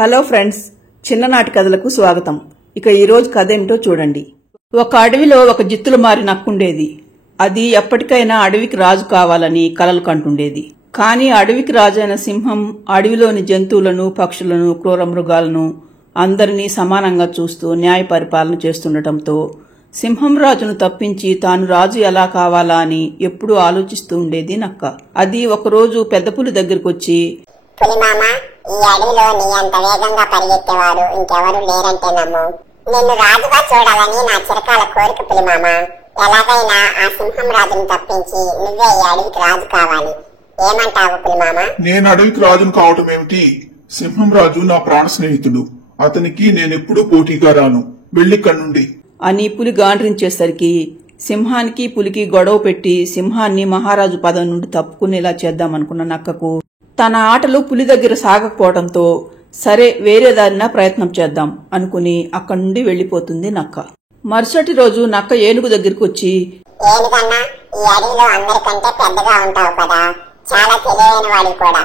Hello friends, చిన్ననాటి కథలకు స్వాగతం. ఇక ఈ రోజు కథ ఏమిటో చూడండి. ఒక అడవిలో ఒక జిత్తులు మారి నక్కుండేది. అది ఎప్పటికైనా అడవికి రాజు కావాలని కలలు కంటుండేది. కాని అడవికి రాజైన సింహం అడవిలోని జంతువులను, పక్షులను, క్రూర మృగాలను అందరినీ సమానంగా చూస్తూ న్యాయ పరిపాలన చేస్తుండటంతో సింహం రాజును తప్పించి తాను రాజు ఎలా కావాలా అని ఎప్పుడూ ఆలోచిస్తూ ఉండేది నక్క. అది ఒకరోజు పెద్ద పులి దగ్గరకొచ్చి, పులిమామ, ఈ అడవిలో నీ అంత వేగంగా పరిగెత్తేవాడు ఇంకెవరూ లేరంటే నమ్ము. నిన్ను రాజుగా చూడాలని నా చిరకాల కోరిక పులిమామ. ఎలాగైనా ఆ సింహం రాజును తప్పించి నువ్వే ఈ అడవికి రాజు కావాలి. ఏమంటావు పులిమామ? నేను అడవికి రాజును కావటం ఏమిటి? సింహం రాజు నా ప్రాణ స్నేహితుడు. అతనికి నేనెప్పుడూ పోటీగా రాను. వెళ్ళిక్కడి అని పులి గాండ్రించేసరికి సింహానికి పులికి గొడవ పెట్టి సింహాన్ని మహారాజు పదవి నుండి తప్పుకునేలా చేద్దామనుకున్న నక్కకు తన ఆటలు పులి దగ్గర సాగకపోవడంతో సరే వేరే దారిన ప్రయత్నం చేద్దాం అనుకుని అక్కడి నుండి వెళ్లిపోతుంది నక్క. మరుసటి రోజు నక్క ఏనుగు దగ్గరకు వచ్చి, ఏనుగన్నా, ఈ అడవిలో అందరికంటే పెద్దగా ఉంటావు కదా, చాలా తెలివైన వాడు కూడా.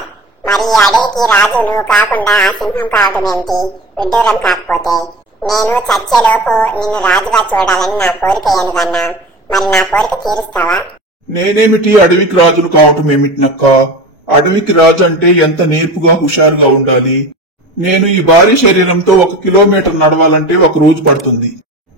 మరి ఈ అడవికి రాజు నువ్వు కాకుండా ఆ సింహం కావడం ఏమిటి? విడ్డూరం కాకపోతే నేను చచ్చేలోపు నిన్ను రాజుగా చూడాలని నా కోరిక ఏనుగన్నా. మరి నా కోరిక తీరుస్తావా? నేనేమిటి అడవికి రాజును కావటం ఏమిటి నక్క? అడవికి రాజు అంటే ఎంత నేర్పుగా హుషారుగా ఉండాలి. నేను ఈ భారీ శరీరంతో 1 కిలోమీటర్ నడవాలంటే 1 రోజు పడుతుంది.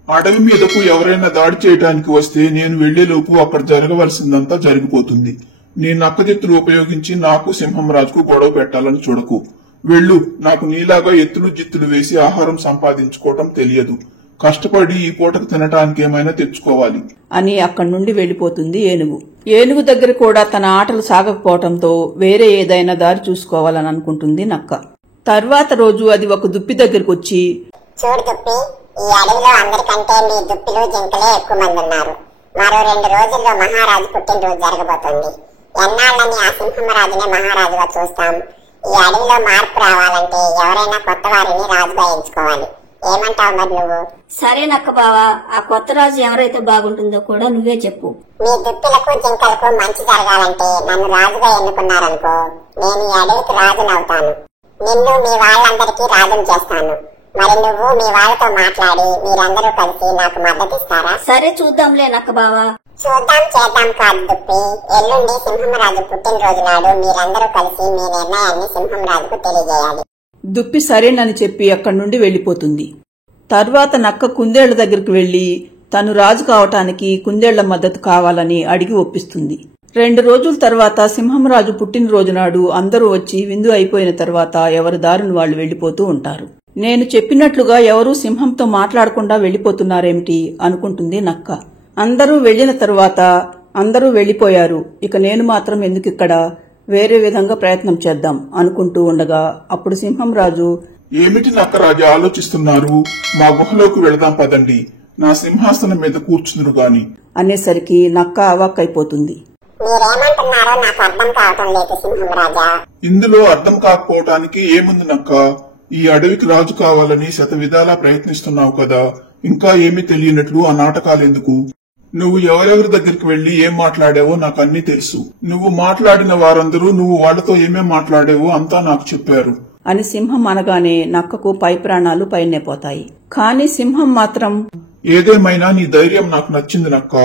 అడవి మీదకు ఎవరైనా దాడి చేయడానికి వస్తే నేను వెళ్లేలోపు అక్కడ జరగవలసిందంతా జరిగిపోతుంది. నీ నక్కజెత్తులు ఉపయోగించి నాకు సింహం రాజుకు గొడవ పెట్టాలని చూడకు. వెళ్ళు. నాకు నీలాగా ఎత్తులు జిత్తులు వేసి ఆహారం సంపాదించుకోవటం తెలియదు. కష్టపడి ఈ పూటకు తినటానికి ఏమైనా తెచ్చుకోవాలి అని అక్కడి నుండి వెళ్లిపోతుంది ఏనుగు. ఏనుగు దగ్గర కూడా తన ఆటలు సాగకపోవటంతో వేరే ఏదైనా దారి చూసుకోవాలని అనుకుంటుంది నక్క. తర్వాత రోజు అది ఒక దుప్పి దగ్గరకు వచ్చి, చూడు దుప్పి, ఈ అడవిలో అందరికంటే మీ దుప్పిలు జింకలే ఎక్కువ మంది ఉన్నారు. మరో 2 రోజుల్లో మహారాజు పుట్టినరోజు జరగబోతోంది. ఎన్నాళ్ళని ఆ సింహరాజునే మహారాజుగా చూస్తాం. ఈ అడవిలో మార్పు రావాలంటే ఎవరైనా కొత్త వారిని రాజుగా ఎంచుకోవాలి. ఏమంటావు మరి నువ్వు? సరే నక్క బావా, ఆ కొత్త రాజు ఎవరైతే బాగుంటుందో కూడా నువ్వే చెప్పు. మీ దుప్పిలకు జింకలకు మంచి జరగాలంటే నన్ను రాజుగా ఎన్నుకున్నారనుకో, నేను ఈ అడవికి రాజునవుతాను. నిన్ను మీ వాళ్ళందరికీ రాజును చేస్తాను. మరి నువ్వు మీ వాళ్ళతో మాట్లాడి మీరందరూ కలిసి నాకు మద్దతిస్తారా? సరే చూద్దాంలే నక్క బావా. చూద్దాం చేద్దాం కాదు దుప్పి. ఎల్లుండి సింహరాజు పుట్టినరోజు నాడు మీరందరూ కలిసి మీ నిర్ణయాన్ని సింహరాజుకు తెలియజేయాలి. దుప్పి సరేనని చెప్పి అక్కడి నుండి వెళ్లిపోతుంది. తర్వాత నక్క కుందేళ్ల దగ్గరికి వెళ్లి తను రాజు కావటానికి కుందేళ్ల మద్దతు కావాలని అడిగి ఒప్పిస్తుంది. 2 రోజుల తర్వాత సింహంరాజు పుట్టినరోజు నాడు అందరూ వచ్చి విందు అయిపోయిన తర్వాత ఎవరి దారిని వాళ్లు వెళ్లిపోతూ ఉంటారు. నేను చెప్పినట్లుగా ఎవరూ సింహంతో మాట్లాడకుండా వెళ్లిపోతున్నారేమిటి అనుకుంటుంది నక్క. అందరూ వెళ్లిన తరువాత అందరూ వెళ్లిపోయారు. ఇక నేను మాత్రం ఎందుకిక్కడ, వేరే విధంగా ప్రయత్నం చేద్దాం అనుకుంటూ ఉండగా అప్పుడు సింహంరాజు, ఏమిటి నక్కరాజు ఆలోచిస్తున్నారు? మా గుహలోకి వెళదాం పదండి. నా సింహాసనం మీద కూర్చుందురు గాని అనేసరికి నక్క అవాక్కైపోతుంది. మీరేమంటున్నారో నాకు అర్థం కావటం లేదు సింహరాజా. ఇందులో అర్థం కాకపోవటానికి ఏముంది నక్క? ఈ అడవికి రాజు కావాలని శతవిధాలా ప్రయత్నిస్తున్నావు కదా. ఇంకా ఏమీ తెలియనట్లు ఆ నాటకాలెందుకు? నువ్వు ఎవరెవరి దగ్గరికి వెళ్లి ఏం మాట్లాడావో నాకు అన్నీ తెలుసు. నువ్వు మాట్లాడిన వారందరూ నువ్వు వాళ్లతో ఏమేం మాట్లాడావో అంతా నాకు చెప్పారు అని సింహం అనగానే నక్కకు పై ప్రాణాలు పైనే పోతాయి. కాని సింహం మాత్రం, ఏదేమైనా నీ ధైర్యం నాకు నచ్చింది నక్క.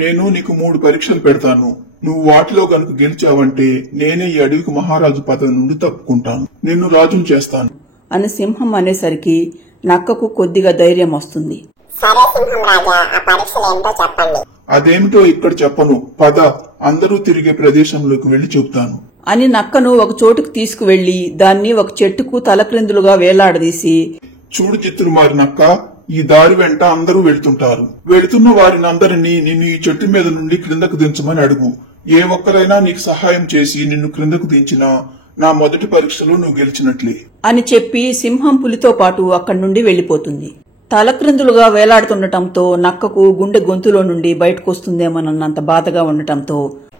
నేను నీకు 3 పరీక్షలు పెడతాను. నువ్వు వాటిలో గనుక గెలిచావంటే నేనే ఈ అడవికి మహారాజు పదవి నుండి తప్పుకుంటాను. నిన్ను రాజును చేస్తాను అని సింహం అనేసరికి నక్కకు కొద్దిగా ధైర్యం వస్తుంది. సరే సింహరాజా, ఆ పరీక్షలు ఏంటో చెప్పండి. అదేమిటో ఇక్కడ చెప్పను. పద, అందరూ తిరిగే ప్రదేశంలోకి వెళ్లి చెబుతాను అని నక్కను ఒక చోటుకు తీసుకువెళ్లి దాన్ని ఒక చెట్టుకు తలక్రిందులుగా వేలాడదీసి, చూడు చిత్తులు మారి నక్క, ఈ దారి వెంట అందరూ వెళ్తుంటారు. వెళుతున్న వారినందరినీ నిన్ను ఈ చెట్టు మీద నుండి క్రిందకు దించమని అడుగు. ఏ ఒక్కరైనా నీకు సహాయం చేసి నిన్ను క్రిందకు దించినా నా మొదటి పరీక్షలో నువ్వు గెలిచినట్లే అని చెప్పి సింహం పులితో పాటు అక్కడి నుండి వెళ్లిపోతుంది. తలక్రిందులుగా వేలాడుతుండటంతో నక్కకు గుండె గొంతులో నుండి బయటకొస్తుందేమోనన్నంత బాధగా ఉండటంతో,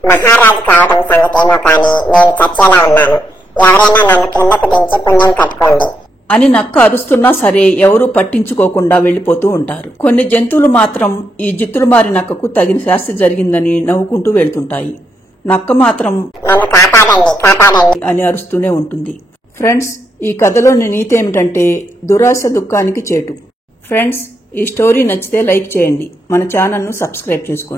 మహారాజు కావడం సంగతేమో కానీ నేను చచ్చేలా ఉన్నాను. ఎవరైనా నన్ను కిందకు దించి పుణ్యం కట్టుకోండి అని నక్క అరుస్తున్నా సరే ఎవరూ పట్టించుకోకుండా వెళ్లిపోతూ ఉంటారు. కొన్ని జంతువులు మాత్రం ఈ జిత్తులు మారి నక్కకు తగిన శాస్తి జరిగిందని నవ్వుకుంటూ వెళ్తుంటాయి. నక్క మాత్రం నన్ను కాపాడండి కాపాడండి అని అరుస్తూనే ఉంటుంది. ఫ్రెండ్స్, ఈ కథలోని నీతి ఏమిటంటే దురాశ దుఃఖానికి చేటు. ఫ్రెండ్స్, ఈ స్టోరీ నచ్చితే లైక్ చేయండి, మన ఛానల్ను సబ్స్క్రైబ్ చేసుకోండి.